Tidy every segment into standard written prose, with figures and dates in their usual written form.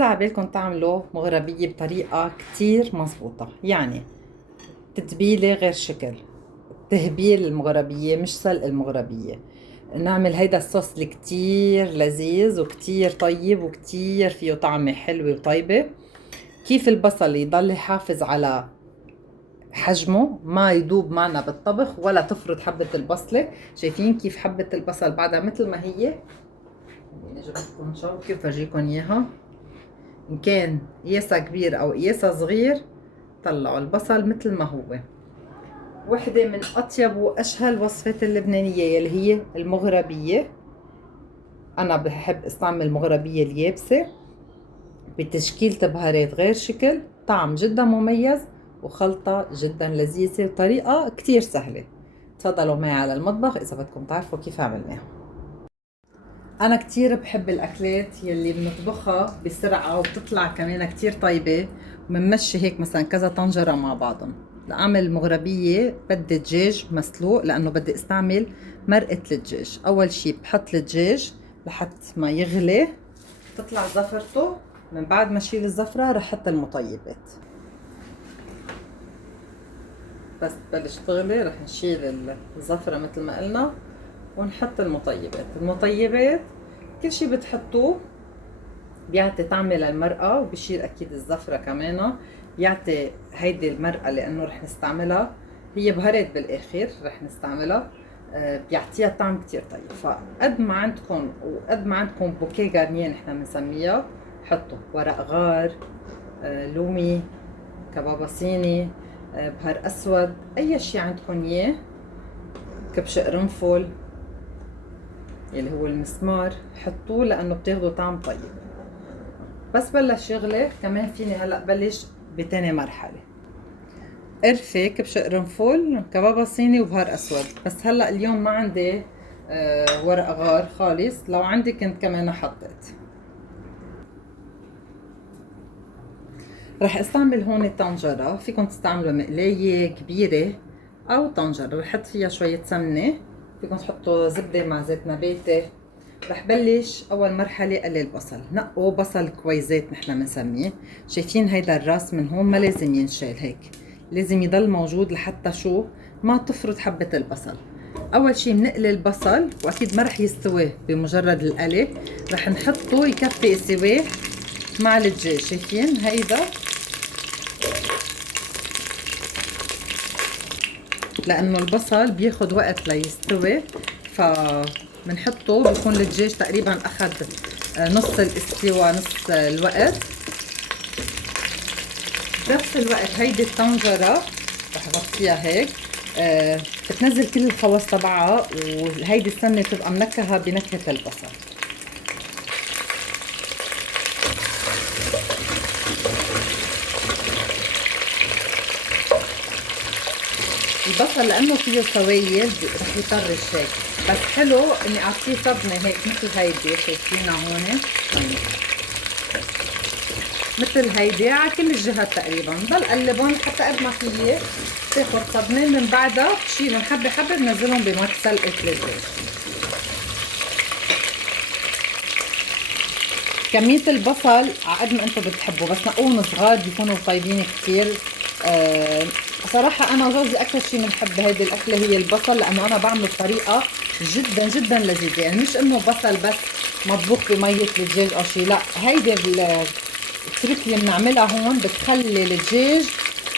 إذا عبالكم تعملوا مغربية بطريقة كتير مزبوطة، يعني تتبيلة غير شكل، تهبيل المغربية مش سلق المغربية، نعمل هيدا الصوص اللي كتير لذيذ وكتير طيب وكتير فيه طعمة حلوة وطيبة. كيف البصل يضل يحافظ على حجمه، ما يدوب معنا بالطبخ ولا تفرط حبة البصلة. شايفين كيف حبة البصل بعدها مثل ما هي؟ جبت لكم شوكة وفرجيكم اياها. ان كان قياسها كبير او قياسها صغير، طلعوا البصل مثل ما هو. وحدة من اطيب واشهى الوصفات اللبنانية يلي هي المغربية. انا بحب استعمل المغربية اليابسة بتشكيلة بهارات غير شكل، طعم جدا مميز وخلطة جدا لذيذة وطريقة كتير سهلة. تفضلوا معي على المطبخ اذا بدكم تعرفوا كيف عملناها. انا كتير بحب الاكلات يلي بنطبخها بسرعة وبتطلع كمان كتير طيبة، ومنمشي هيك مثلا كذا طنجرة مع بعضهم. لأعمل مغربية بدي دجاج مسلوق، لأنه بدي استعمل مرقة الدجاج. أول شي بحط الدجاج لحد ما يغلي تطلع زفرته. من بعد ما اشيل الزفرة رح احط المطيبات. بس تبلش تغلي رح نشيل الزفرة مثل ما قلنا ونحط المطيبات كل شي بتحطوه بيعطي طعمة للمرقة، وبشيل اكيد الزفرة كمان. بيعطي هيدي المرقة لانه رح نستعملها، هي بهارات بالاخر رح نستعملها. بيعطيها طعم كتير طيب. فقد ما عندكم وقد ما عندكم بوكيه غارنيه نحن بنسميها، حطوا ورق غار، لومي، كبابة صيني، بهار اسود، اي شي عندكم اياه، كبش قرنفل يلي هو المسمار، حطوه لانه بتاخدوا طعم طيب. بس بلش يغلي كمان فيني هلا بلش بتاني مرحلة، قرفة، كبش قرنفل، كبابة صيني وبهار اسود. بس هلا اليوم ما عندي ورق غار خالص، لو عندي كنت كمان حطيت. رح استعمل هون طنجرة، فيكم تستعملوا مقلاية كبيرة او طنجرة، رح احط فيها شوية سمنة، فيكم تحطوا زبدة مع زيت نباتي. رح بلش اول مرحلة قلي البصل. نقوا بصل كويزات نحن بنسميه. شايفين هيدا الراس من هون ما لازم ينشال هيك، لازم يضل موجود لحتى شو ما تفرط حبة البصل. اول شي بنقلي البصل، واكيد ما رح يستوي بمجرد القلي، رح نحطه يكفي سواه مع الدجاج. شايفين هيدا، لانه البصل بياخد وقت ليستوي، فبنحطه بيكون الدجاج تقريبا اخد نص الاستواء، نص الوقت. بنفس الوقت هيدي الطنجرة رح غطيها هيك، بتنزل كل الخواص تبعها، وهيدي السمنة بتبقى منكهة بنكهة البصل. البصل لانه فيه سوائل رح يطرش هيك، بس حلو اني اعطيه صدمه هيك مثل هيدي. شايفينها هون مثل هيدي على كل الجهات تقريبا. ضل قلبهم حتى قد ما فيي تاخد صدمه. من بعدها بشيلهم حبه حبه بنزلهم بمي سلقه الدجاج. كمية البصل عقد ما انتم بتحبوا، بس نقوهم صغار بيكونوا طيبين كتير. صراحة أنا وجوزي أكثر شيء بنحب هيدي الأكلة هي البصل، لأنه أنا بعمله بطريقة جدا جدا لذيذة. يعني مش إنه بصل بس مطبوخ بمية الدجاج أو شيء، لا، هيدي التريك اللي بنعملها هون بتخلي الدجاج،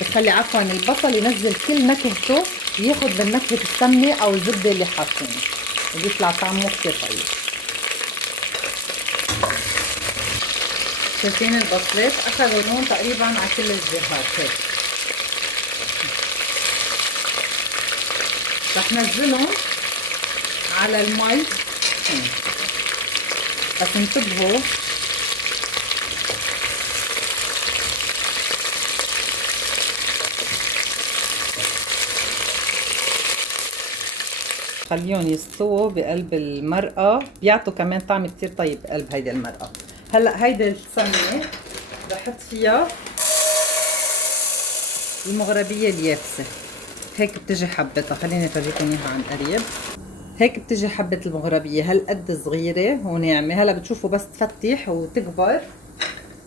بتخلي عفوا البصل ينزل كل نكهته، ياخد من نكهة السمنة أو الزبدة اللي حاطينها، وبيطلع طعمه كتير طيب. شايفين البصلات أخذوا لون تقريبا على كل الجهات هيك. رح نزلهم على المي. بس انتبهوا خليهم يستووا بقلب المرقة، بيعطوا كمان طعم كتير طيب بقلب هيدي المرقة. هلا هيدي السمنة رح احط فيها المغربية اليابسة. هيك بتجي حبتها، خليني افرجيكم اياها عن قريب. هيك بتجي حبة المغربية هالقد صغيرة وناعمة. هلا بتشوفوا بس تفتح وتكبر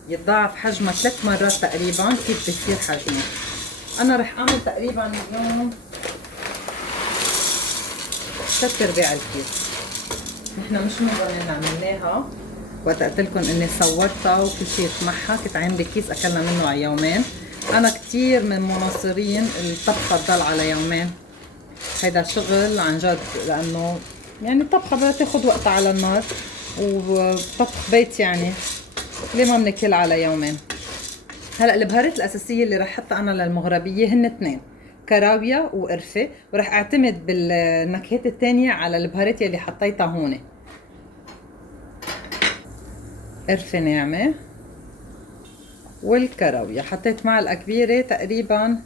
يتضاعف حجمها 3 مرات تقريبا كيف بصير حجمه. انا رح اعمل تقريبا اليوم 3/4 الكيس. نحن مش من زمان عملناها، وقت قلت لكم اني صورتها وكل شيء معها، كنت عامله كيس اكلنا منه على يومين. انا كثير من مناصرين الطبخه تضل على يومين، هيدا شغل عن جد، لانه يعني الطبخه بدها تاخذ وقتها على النار، وطبخ بيت يعني ليه ما بناكل على يومين. هلا البهارات الاساسيه اللي رح احطها انا للمغربيه هن 2، كراويه وقرفه، ورح اعتمد بالنكهات الثانيه على البهارات يلي حطيتها هون. قرفه ناعمه والكراويه حطيت معلقه كبيره تقريبا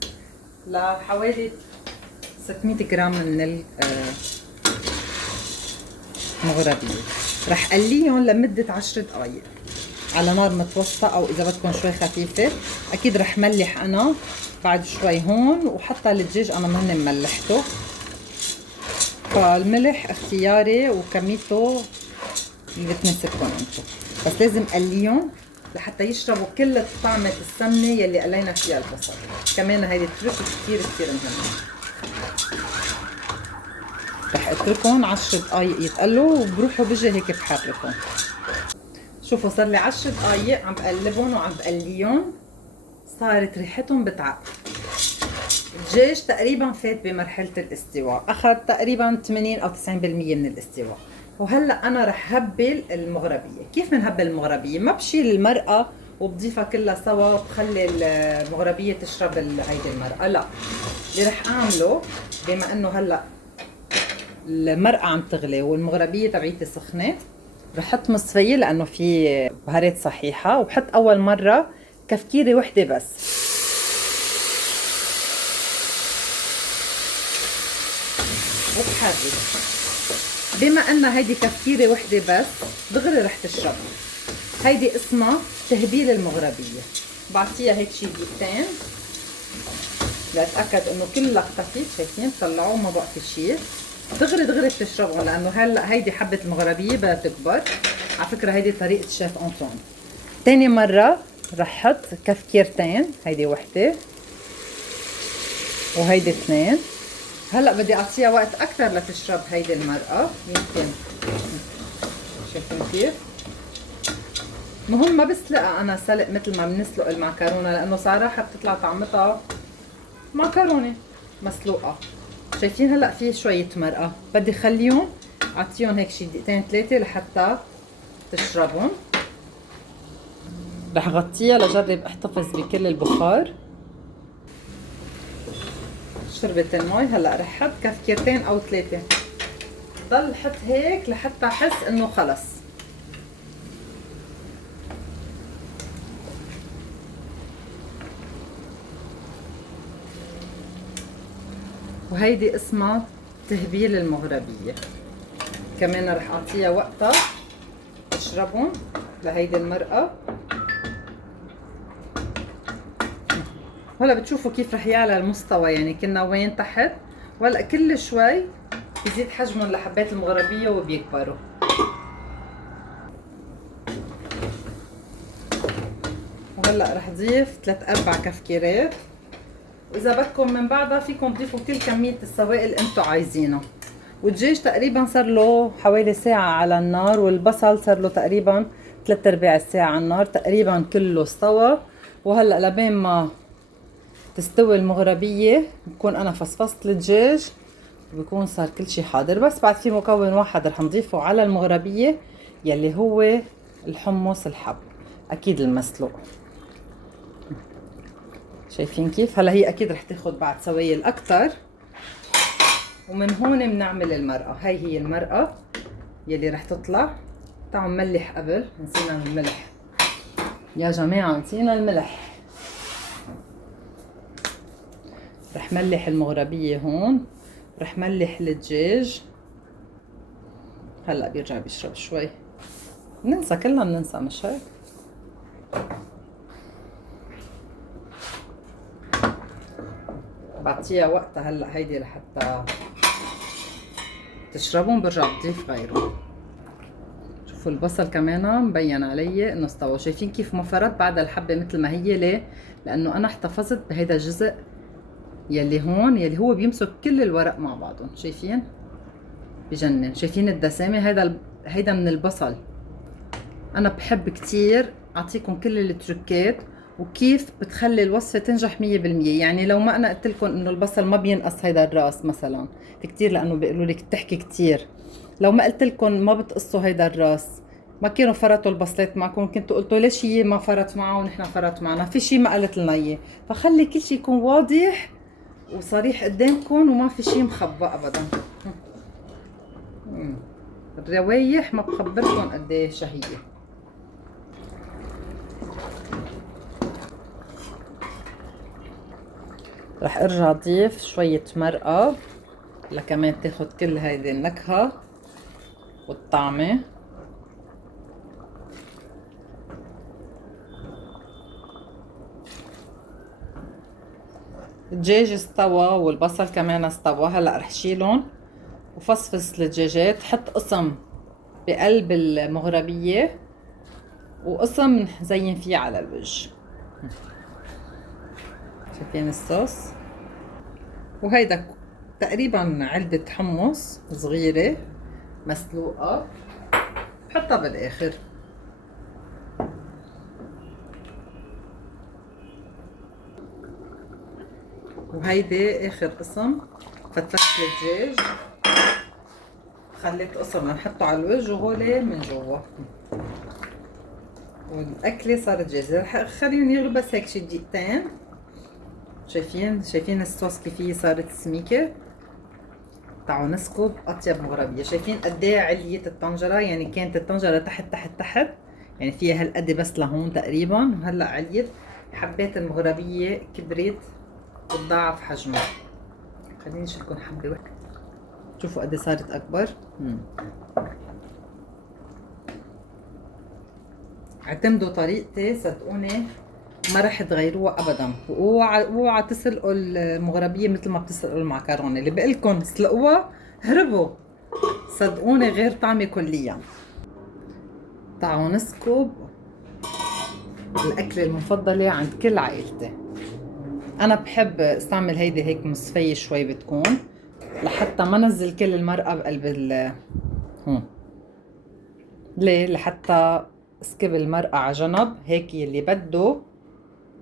لحوالي 600 جرام من المغربيه. رح قليهم لمده 10 دقائق على نار متوسطة، او اذا بدكم شوي خفيفة. اكيد رح ملح انا بعد شوي هون، وحتى الدجاج انا مهن ملحته، فالملح اختياري وكميته اللي بتناسبكم انتم، بس لازم قليهم لحتى يشربوا كل طعمة السمنة يلي قلينا فيها البصل. كمان هيدي ترك كتير كتير مهمة. رح اتركهم 10 دقايق يتقلوا، وبروحوا بجي هيك بحركهم. شوفوا صار لي 10 دقايق عم بقلبهم وعم بقليهم، صارت ريحتهم بتعب. الدجاج تقريبا فات بمرحلة الاستواء، اخذ تقريبا 80 او 90% من الاستواء. وهلا انا رح هبل المغربية. كيف بنهبل المغربية؟ ما بشيل المرقة وبضيفها كلها سوا وبخلي المغربية تشرب هيدي المرقة، لا. اللي رح اعمله، بما انه هلا المرقة عم تغلي والمغربية تبعيتي سخنة، رح احط مصفية لانه في بهارات صحيحة، وبحط اول مرة كفكيرة وحدة بس، وبحرك. بما ان هيدي كفكيرة وحدة بس دغري رح تشرب. هيدي اسمها تهبيل المغربية. بعطيها هيك شي دقيقتين لاتاكد انه كلها اختفت. شايفين؟ طلعوه ما بقى في شي، دغري دغري بتشربهم، لانه هلا هيدي حبة المغربية بدها تكبر. على فكرة هيدي طريقة شيف أنطون. تاني مرة رح حط كفكيرتين، هيدي وحدة وهيدي 2. هلا بدي اعطيها وقت اكثر لتشرب هيدي المرقة. يمكن شايفين كيف؟ مهم ما بسلقها انا سلق مثل ما بنسلق المعكرونة، لانه صراحة بتطلع طعمتها معكرونة مسلوقة. شايفين؟ هلا في شوية مرقة، بدي خليهم اعطيهم هيك شي دقيقتين 3 لحتى تشربهم. رح غطيها لجرب احتفظ بكل البخار. شربت المي. هلا رح احط كفكيرتين او 3، ضل حط هيك لحتى احس انه خلص. وهيدي اسمها تهبيل المغربية. كمان رح اعطيها وقتها تشربهم لهيدي المرقة. هلا بتشوفوا كيف رح يعلى المستوى، يعني كنا وين تحت، وهلا كل شوي بيزيد حجمهم لحبات المغربية وبيكبروا. وهلا رح ضيف 3-4 كفكيرات، واذا بدكم من بعدها فيكم تضيفوا كل كمية السوائل اللي انتم عايزينها. والدجاج تقريبا صار له حوالي ساعة على النار، والبصل صار له تقريبا 3/4 ساعة على النار، تقريبا كله استوى. وهلا لبين ما تستوي المغربية بكون انا فصفصت الدجاج، وبكون صار كل شي حاضر. بس بعد في مكون واحد رح نضيفه على المغربية، يلي هو الحمص الحب، اكيد المسلوق. شايفين كيف؟ هلا هي اكيد رح تاخد بعد سوائل اكتر، ومن هون بنعمل المرقة. هي المرقة يلي رح تطلع. تعالوا نملح قبل، نسينا الملح يا جماعة، نسينا الملح. رح ملح المغربية هون، رح ملح الدجاج. هلا بيرجع بيشرب شوي، بننسى كلنا بننسى مش هيك؟ بعطيها وقتها هلا هيدي لحتى تشربون، برجع بضيف غيره. شوفوا البصل كمان مبين علي انه استوى. شايفين كيف ما فرط بعد الحبة مثل ما هي؟ ليه؟ لانه انا احتفظت بهيدا الجزء يلي هون، يلي هو بيمسك كل الورق مع بعضهم. شايفين؟ بجنن. شايفين الدسامة؟ هيدا من البصل. انا بحب كتير اعطيكم كل التركات وكيف بتخلي الوصفة تنجح 100%. يعني لو ما انا قلت لكم انه البصل ما بينقص هيدا الراس مثلا، في كتير لانه بيقولوا لك بتحكي كتير، لو ما قلت لكم ما بتقصوا هيدا الراس ما كانوا فرطوا البصلات معكم، كنتوا قلتوا ليش هي ما فرط معها ونحن فرط معنا. في شيء ما قالت لنا اياه، فخلي كل شيء يكون واضح وصريح قدامكم وما في شيء مخبى ابدا. الروايح ما بخبركم قد ايه شهيه. رح ارجع اضيف شويه مرقه لكمان تاخد كل هيدي النكهه والطعمه. الدجاج استوى والبصل كمان استوى. هلا رح شيلهم وفصفص الدجاجات، حط قسم بقلب المغربية وقسم زين فيه على الوجه. شايفين الصوص؟ وهيدا تقريبا علبة حمص صغيرة مسلوقة بحطها بالاخر. وهيدي اخر قسم فتفت الدجاج، خليت قسم نحطه على الوجه وهولي من جوا. والاكله صارت جاهزه. رح خليهم يغلوا بس هيك شي دقيقتين. شايفين الصوص كيف هي صارت سميكه. تعالوا نسكب اطيب مغربيه. شايفين قد ايه علية الطنجره؟ يعني كانت الطنجره تحت تحت تحت، يعني فيها هالقد بس لهون تقريبا، وهلا عليت. حبات المغربيه كبرت وتضاعف حجمها. خليني اشيلكم حبه واحده شوفوا قد صارت اكبر. اعتمدوا طريقتي صدقوني ما رح تغيروها ابدا. واوعى تسلقوا المغربيه مثل ما بتسلقوا المعكرونه. اللي بقلكم اسلقوها هربوا، صدقوني غير طعمه كليا. تعالوا نسكب الاكله المفضله عند كل عائلتي. انا بحب استعمل هيدي هيك مصفيه شوي بتكون، لحتى ما نزل كل المرقه بقلب هون. ليه؟ لحتى اسكب المرقه على جنب هيك. يلي بده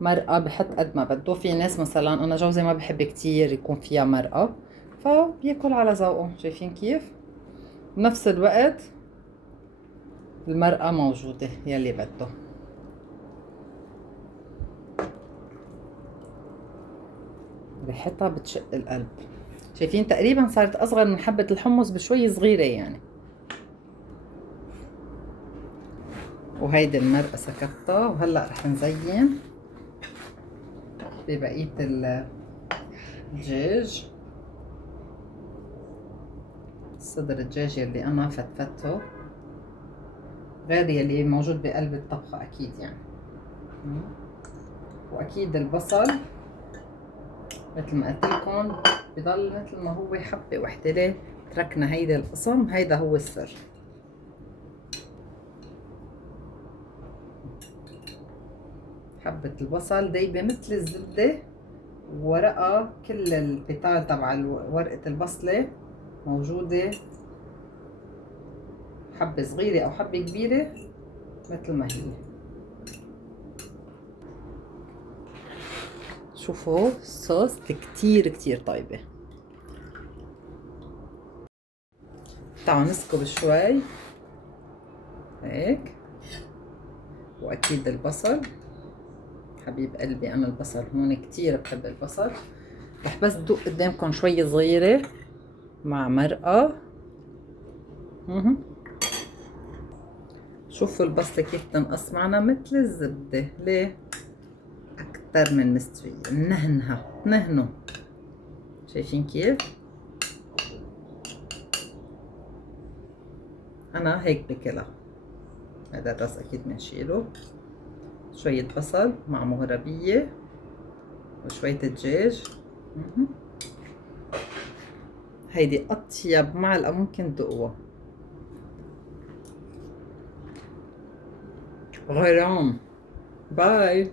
مرقه بحط قد ما بده. في ناس مثلا انا جوزي ما بحب كتير يكون فيها مرقه فبياكل على ذوقه. شايفين كيف؟ بنفس الوقت المرقه موجوده يلي بده. ريحتها بتشق القلب. شايفين تقريبا صارت اصغر من حبه الحمص بشوي صغيره يعني. وهيدي المرقه سكتها. وهلا رح نزين ببقيه الدجاج. صدر الدجاج يلي انا فتفته غير يلي موجود بقلب الطبخة اكيد يعني. واكيد البصل مثل ما قلت لكم بضل مثل ما هو حبة وحدة. ليه تركنا هيدا القسم؟ هيدا هو السر. حبة البصل دايبة مثل الزبدة، ورقة كل البتال تبع ورقة البصلة موجودة، حبة صغيرة أو حبة كبيرة مثل ما هي. شوفوا الصوص كتير كتير طيبة. تعالوا نسكب شوي هيك. وأكيد البصل حبيب قلبي، أنا البصل هون كتير بحب البصل. رح بس دوق قدامكم شوي صغيرة مع مرقة. شوفوا البصلة كيف تنقص معنا مثل الزبدة. ليه؟ أكتر من مستوية. نهنوا. شايفين كيف؟ أنا هيك بكلها. هذا الراس أكيد بنشيله. شوية بصل مع مغربية وشوية دجاج. هيدي أطيب معلقة ممكن تدوقوها. غرام. باي.